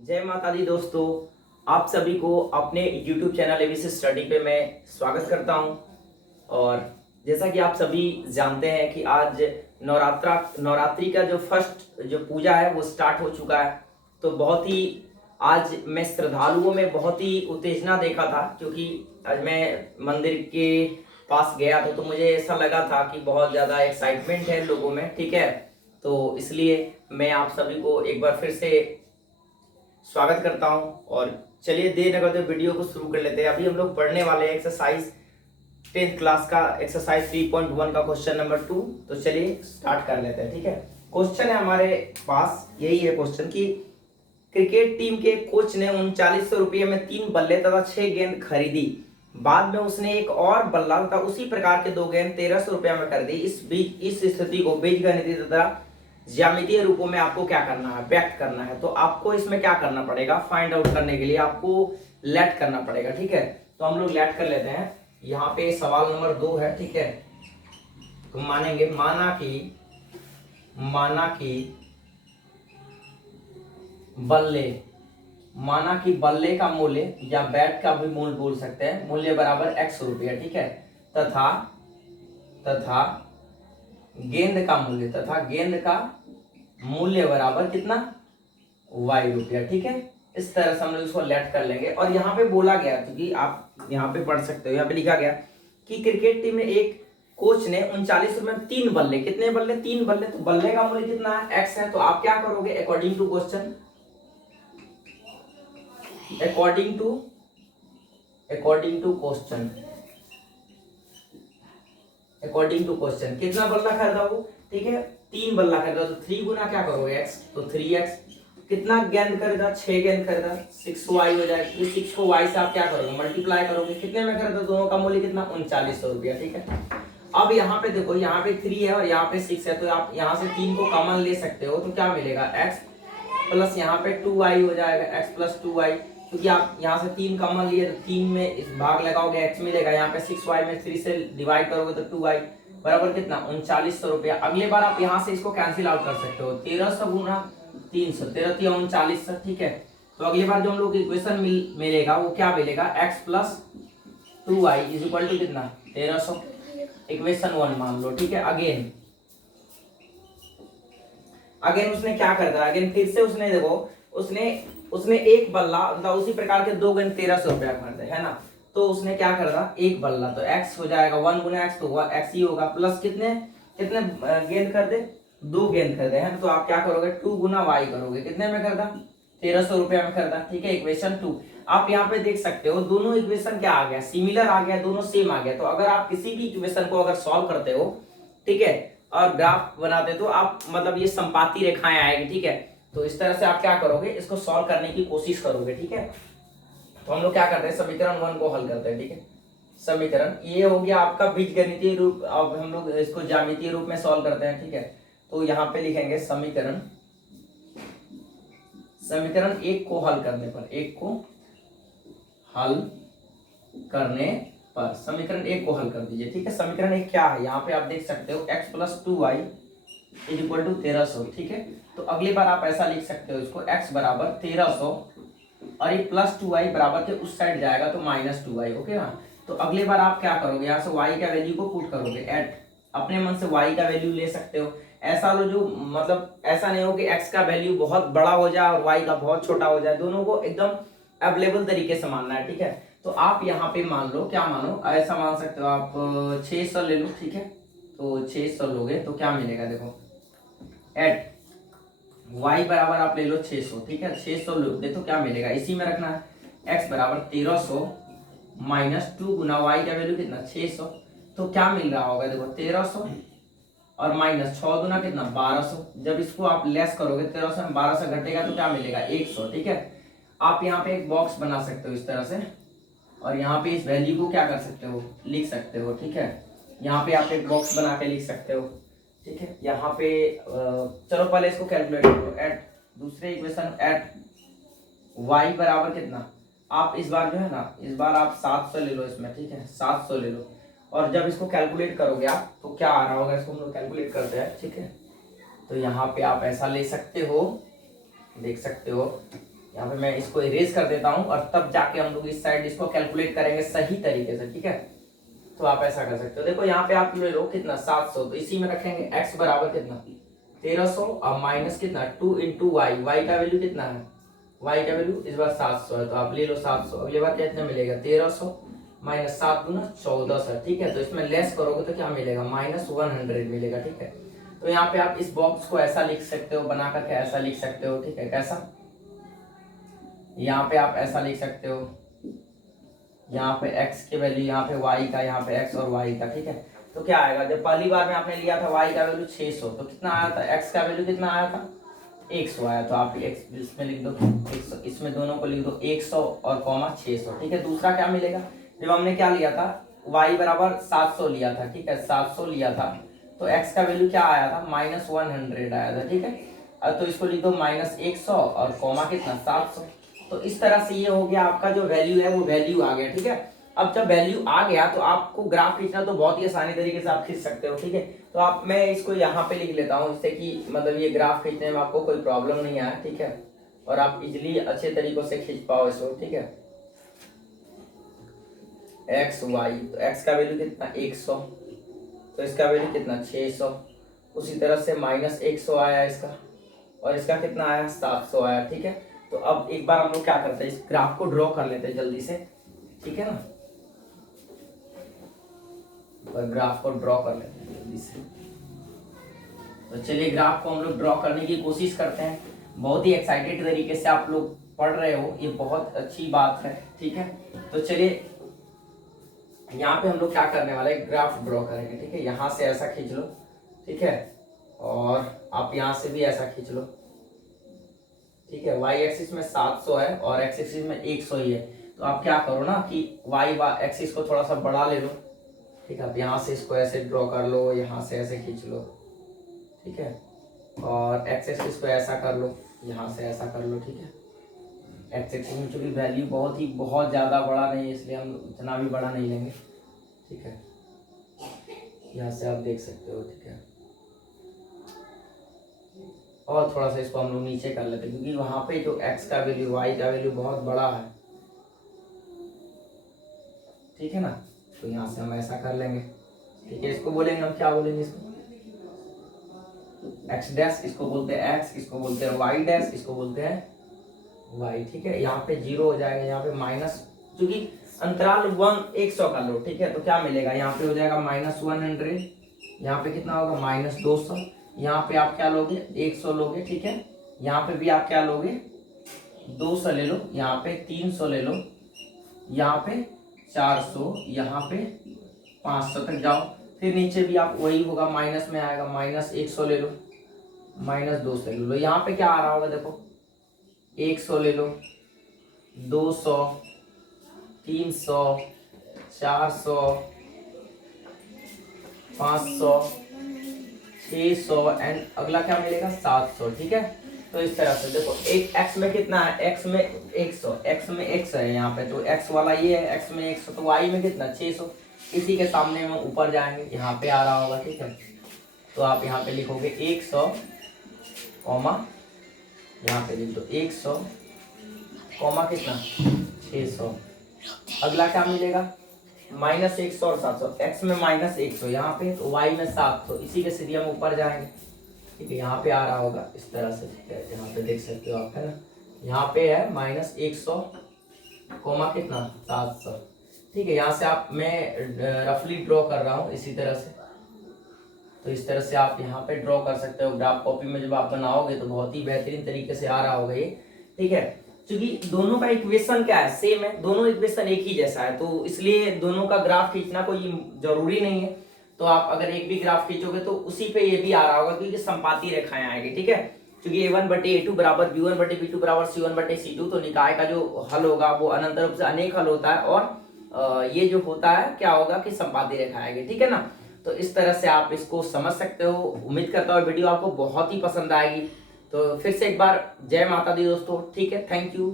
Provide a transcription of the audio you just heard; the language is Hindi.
जय माता दी दोस्तों, आप सभी को अपने YouTube चैनल एबीसी स्टडी पे मैं स्वागत करता हूं। और जैसा कि आप सभी जानते हैं कि आज नवरात्रि का जो फर्स्ट जो पूजा है वो स्टार्ट हो चुका है। तो बहुत ही आज मैं श्रद्धालुओं में बहुत ही उत्तेजना देखा था, क्योंकि आज मैं मंदिर के पास गया तो मुझे ऐसा लगा था कि बहुत ज़्यादा एक्साइटमेंट है लोगों में। ठीक है, तो इसलिए मैं आप सभी को एक बार फिर से स्वागत करता हूं। और चलिए देर न करते वीडियो को शुरू कर लेते हैं। अभी हम लोग पढ़ने वाले हैं एक्सरसाइज 10th क्लास का एक्सरसाइज 3.1 का क्वेश्चन नंबर 2। तो चलिए स्टार्ट कर लेते हैं। ठीक है, क्वेश्चन है हमारे पास, यही है क्वेश्चन कि क्रिकेट टीम के कोच ने 3900 रुपये में 3 बल्ले तथा 6 गेंद खरीदी। बाद में उसने एक और बल्ला तथा उसी प्रकार के 2 गेंद 1300 रुपये में खरीदी। इस स्थिति को बीजगणितीय तथा ज्यामितीय रूपों में आपको क्या करना है, व्यक्त करना है। तो आपको इसमें क्या करना पड़ेगा, फाइंड आउट करने के लिए आपको लेट करना पड़ेगा। ठीक है, तो हम लोग लेट कर लेते हैं। यहाँ पे सवाल नंबर 2 है। ठीक है, तो मानेंगे माना कि बल्ले का मूल्य या बैट का भी मूल्य बोल सकते हैं, मूल्य बराबर x रुपया। ठीक है, तथा गेंद का मूल्य बराबर कितना, y रुपया। ठीक है, इस तरह से हम लोग इसको लेट कर लेंगे। और यहाँ पे बोला गया, क्योंकि आप यहाँ पे पढ़ सकते हो, यहाँ पे लिखा गया कि क्रिकेट टीम में एक कोच ने 39 रुपए में 3 बल्ले, कितने बल्ले, 3 बल्ले, तो बल्ले का मूल्य कितना है, x है। तो आप क्या करोगे, अकॉर्डिंग टू क्वेश्चन कितना बल्ला खरीदा वो, ठीक है, 3 बल्ला खरीदा। तो 3 गुना क्या करोगे, x, तो 3x। कितना गेंद खरीदा, 6 गेंद खरीदा, 6y हो जाएगा। तो 6 को y से आप क्या करोगे, मल्टीप्लाई करोगे। कितने में खरीदा, दोनों का मूल्य कितना, 3900 रुपया। ठीक है, अब यहाँ पे देखो, यहाँ पे 3 है और यहाँ पे 6 है, तो आप यहाँ से 3 को कॉमन ले सकते हो। तो क्या मिलेगा, x प्लस यहाँ पे 2y हो जाएगा, x प्लस 2y। क्योंकि आप यहाँ से 3 कॉमन लिए तो 3 में इस भाग लगाओगे, x मिलेगा। यहाँ पे 6y में 3 से डिवाइड करोगे तो 2y बराबर कितना, 3900 रुपया। अगले बार आप यहाँ से इसको कैंसिल आउट कर सकते हो, 1300 गुना 300, 13 3900। ठीक है, तो अगली बार जो हम लोग इक्वेशन मिलेगा वो क्या मिलेगा, x plus 2y is equal to कितना, 1300। इक्वेशन 1 मान लो। ठीक है, अगेन उसने क्या कर दिया, अगेन फिर से उसने देखो, उसने एक बल्ला मतलब उसी प्रकार के 2 गेंद 1300 रुपया खरीदे, है ना। तो उसने क्या कर दिया, एक बल्ला, तो x हो जाएगा 1 गुना x, तो x ही होगा, प्लस कितने कितने गेंद खरीदे, 2 गेंद खरीदे, है ना। तो आप क्या करोगे, 2 गुना y करोगे, कितने में खरीदा, 1300 रुपया में खरीदा। ठीक है, इक्वेशन 2 आप यहाँ पे देख सकते हो, दोनों इक्वेशन क्या आ गया, सिमिलर आ गया, दोनों सेम आ गया। तो अगर आप किसी भी इक्वेशन को अगर सॉल्व करते हो, ठीक है, और ग्राफ बनाते तो आप मतलब ये संपाती रेखाएं आएगी। ठीक है, तो इस तरह से आप क्या करोगे, इसको सॉल्व करने की कोशिश करोगे। ठीक है, तो हम लोग क्या करते हैं, समीकरण 1 को हल करते हैं। ठीक है, समीकरण ये हो गया आपका बीजगणितीय रूप। अब हम लोग इसको ज्यामितीय रूप में सॉल्व करते हैं। ठीक है, तो यहाँ पे लिखेंगे समीकरण 1 को हल करने पर, समीकरण 1 को हल कर दीजिए। ठीक है, समीकरण 1 क्या है, यहाँ पे आप देख सकते हो x plus 2y is equal to 1300। ठीक है, तो अगली बार आप ऐसा लिख सकते हो इसको, x बराबर 1300 और ये प्लस 2y बराबर के उस साइड जाएगा तो माइनस 2y। ओके ना। तो अगली बार आप क्या करोगे, यहाँ से y का वैल्यू को पुट करोगे, एट अपने मन से y का वैल्यू ले सकते हो। ऐसा लो जो मतलब ऐसा नहीं हो कि x का वैल्यू बहुत बड़ा हो जाए और y का बहुत छोटा हो जाए, दोनों को एकदम अवेलेबल तरीके से मानना है। ठीक है, तो आप यहाँ पे मान लो, क्या मानो, ऐसा मान सकते हो आप 600 ले लो। ठीक है, तो 600 लोगे तो क्या मिलेगा, देखो एट y बराबर आप ले लो 600। ठीक है, 600 लोगे तो क्या मिलेगा, इसी में रखना है, x बराबर 1300 माइनस 2 गुना y का वैल्यू कितना, 600। तो क्या मिल रहा होगा, देखो 1300 और माइनस 6 गुना कितना, 1200। जब इसको आप लेस करोगे, 1300 में 1200 घटेगा तो क्या मिलेगा, 100। ठीक है, आप यहाँ पे एक बॉक्स बना सकते हो इस तरह से, और यहाँ पे इस वैल्यू को क्या कर सकते हो, लिख सकते हो। ठीक है, यहाँ पे आप एक बॉक्स बना के लिख सकते हो। ठीक है, यहाँ पे चलो पहले इसको कैलकुलेट करो, एट दूसरे इक्वेशन एट y बराबर कितना, आप इस बार जो है ना, इस बार आप 700 ले लो इसमें। ठीक है, 700 ले लो, और जब इसको कैलकुलेट करोगे आप तो क्या आ रहा होगा, इसको हम लोग कैलकुलेट करते हैं। ठीक है, तो यहाँ पे आप ऐसा ले सकते हो, देख सकते हो यहाँ पे मैं इसको इरेज कर देता हूँ और तब जाके हम लोग इस साइड इसको कैलकुलेट करेंगे सही तरीके से, ठीक है। तो आप ऐसा कर सकते हो, देखो यहाँ पे आप ले लो कितना 700, तो इसी में रखेंगे x बराबर कितना 1300 और माइनस कितना 2 इंटू वाई, वाई का वैल्यू कितना है, y का वैल्यू इस बार 700 है, तो आप ले लो 700। अगली बार कितना मिलेगा 1300 माइनस 7 गुना 1400, ठीक है। तो इसमें लेस करोगे तो क्या मिलेगा -100 मिलेगा, ठीक है। तो यहाँ पे आप इस बॉक्स को ऐसा लिख सकते हो, बना करके ऐसा लिख सकते हो, ठीक है। कैसा, यहाँ पे आप ऐसा लिख सकते हो, यहाँ पे x की वैल्यू, यहाँ पे y का, यहाँ पे x और y का, ठीक है। तो क्या आएगा, जब पहली बार में आपने लिया था y का वैल्यू 600, तो कितना आया था, x का वैल्यू कितना आया था 100 आया, तो आप x इसमें लिख दो 100, इसमें दोनों को लिख दो 100 और कॉमा 600, ठीक है। दूसरा क्या मिलेगा, जब हमने क्या लिया था y बराबर 700 लिया था, ठीक है, 700 लिया था, तो x का वैल्यू क्या आया था -100 आया था, ठीक है। अब तो इसको लिख दो -100 और कॉमा कितना 700। तो इस तरह से ये हो गया आपका जो वैल्यू है वो वैल्यू आ गया, ठीक है। अब जब वैल्यू आ गया तो आपको ग्राफ खींचना तो बहुत ही आसानी तरीके से आप खींच सकते हो, ठीक है। तो आप, मैं इसको यहाँ पे लिख लेता हूँ जिससे कि मतलब ये ग्राफ खींचने में आपको कोई प्रॉब्लम नहीं आए, ठीक है, और आप इजिली अच्छे तरीकों से खींच पाओ इसको, ठीक है। एक्स वाई, तो एक्स का वैल्यू कितना 100, तो इसका वैल्यू कितना 600, उसी तरह से -100 आया इसका, और इसका कितना आया 700 आया, ठीक है। तो अब एक बार हम लोग क्या करते हैं, इस ग्राफ को ड्रॉ कर लेते हैं जल्दी से, ठीक है ना। और ग्राफ को ड्रॉ कर लेते हैं जल्दी से। तो चलिए ग्राफ को हम लोग ड्रॉ करने की कोशिश करते हैं। बहुत ही एक्साइटेड तरीके से आप लोग पढ़ रहे हो, ये बहुत अच्छी बात है, ठीक है। तो चलिए यहाँ पे हम लोग क्या करने वाले हैं, ग्राफ ड्रॉ करेंगे, ठीक है। यहाँ से ऐसा खींच लो, ठीक है, और आप यहाँ से भी ऐसा खींच लो, ठीक है। y एक्सिस में 700 है और x एक्सिस में 100 ही है, तो आप क्या करो ना कि y एक्सिस को थोड़ा सा बड़ा ले लो, ठीक है। आप यहाँ से इसको ऐसे ड्रॉ कर लो, यहाँ से ऐसे खींच लो, ठीक है, और x एक्सिस को ऐसा कर लो, यहाँ से ऐसा कर लो, ठीक है। x एक्सिस में चूंकि वैल्यू बहुत ज़्यादा बड़ा नहीं है, इसलिए हम इतना भी बड़ा नहीं लेंगे, ठीक है। यहाँ से आप देख सकते हो, ठीक है। और थोड़ा सा इसको हम लोग नीचे कर लेते हैं क्योंकि वहां पे जो x का वैल्यू y का वैल्यू बहुत बड़ा है, ठीक है ना। तो यहाँ से हम ऐसा कर लेंगे, ठीक है। इसको बोलेंगे हम, क्या बोलेंगे इसको, x डैश, इसको बोलते हैं x, इसको बोलते हैं y डैश, इसको बोलते हैं y, ठीक है। यहाँ पे 0 हो जाएगा, यहाँ पे माइनस, क्योंकि अंतराल 100 का लो, ठीक है। तो क्या मिलेगा, यहाँ पे हो जाएगा -100, यहाँ पे कितना होगा -200, यहाँ पे आप क्या लोगे 100 लोगे, ठीक है। यहाँ पे भी आप क्या लोगे 200 ले लो, यहाँ पे 300 ले लो, यहाँ पे 400, यहाँ पे 500 तक जाओ, फिर नीचे भी आप वही होगा, माइनस में आएगा, -100 ले लो, -200 ले लो। यहाँ पे क्या आ रहा होगा, देखो 100 ले लो, 200, 300, 400, 500, 600 एंड अगला क्या मिलेगा 700, ठीक है। तो इस तरह से देखो, एक x में कितना है, x में 100, x में x है यहाँ पे, तो x वाला ये है, x में 100, तो y में कितना 600, इसी के सामने में ऊपर जाएंगे, यहाँ पे आ रहा होगा, ठीक है। तो आप यहाँ पे लिखोगे 100 कॉमा, यहाँ पे लिख दो 100 कॉमा कितना 600, अगला क्या मिलेगा -100 और 700, x में -100 यहाँ पे, तो y में 700, इसी के सीधे हम ऊपर जाएंगे, ठीक है। यहाँ पे आ रहा होगा इस तरह से, यहाँ पे देख सकते हो आप, है ना। यहाँ पे है -100 कॉमा कितना 700, ठीक है। यहाँ से आप, मैं रफली ड्रॉ कर रहा हूँ इसी तरह से, तो इस तरह से आप यहाँ पे ड्रॉ कर सकते हो। ग्राफ कॉपी में जब आप बनाओगे तो बहुत ही बेहतरीन तरीके से आ रहा होगा ये, ठीक है। क्योंकि दोनों का इक्वेशन क्या है, सेम है, दोनों इक्वेशन एक ही जैसा है, तो इसलिए दोनों का ग्राफ खींचना कोई जरूरी नहीं है। तो आप अगर एक भी ग्राफ खींचोगे तो उसी पे ये भी आ रहा होगा, क्योंकि संपाती रेखाएं आएगी, ठीक है। क्योंकि a1/a2 बराबर b1/b2 बराबर c1/c2, तो निकाय का जो हल होगा वो अनंत रूप से अनेक हल होता है, और ये जो होता है क्या होगा कि संपाती रेखा आएगी, ठीक है ना। तो इस तरह से आप इसको समझ सकते हो। उम्मीद करता हूँ वीडियो आपको बहुत ही पसंद आएगी। तो फिर से एक बार जय माता दी दोस्तों, ठीक है, थैंक यू।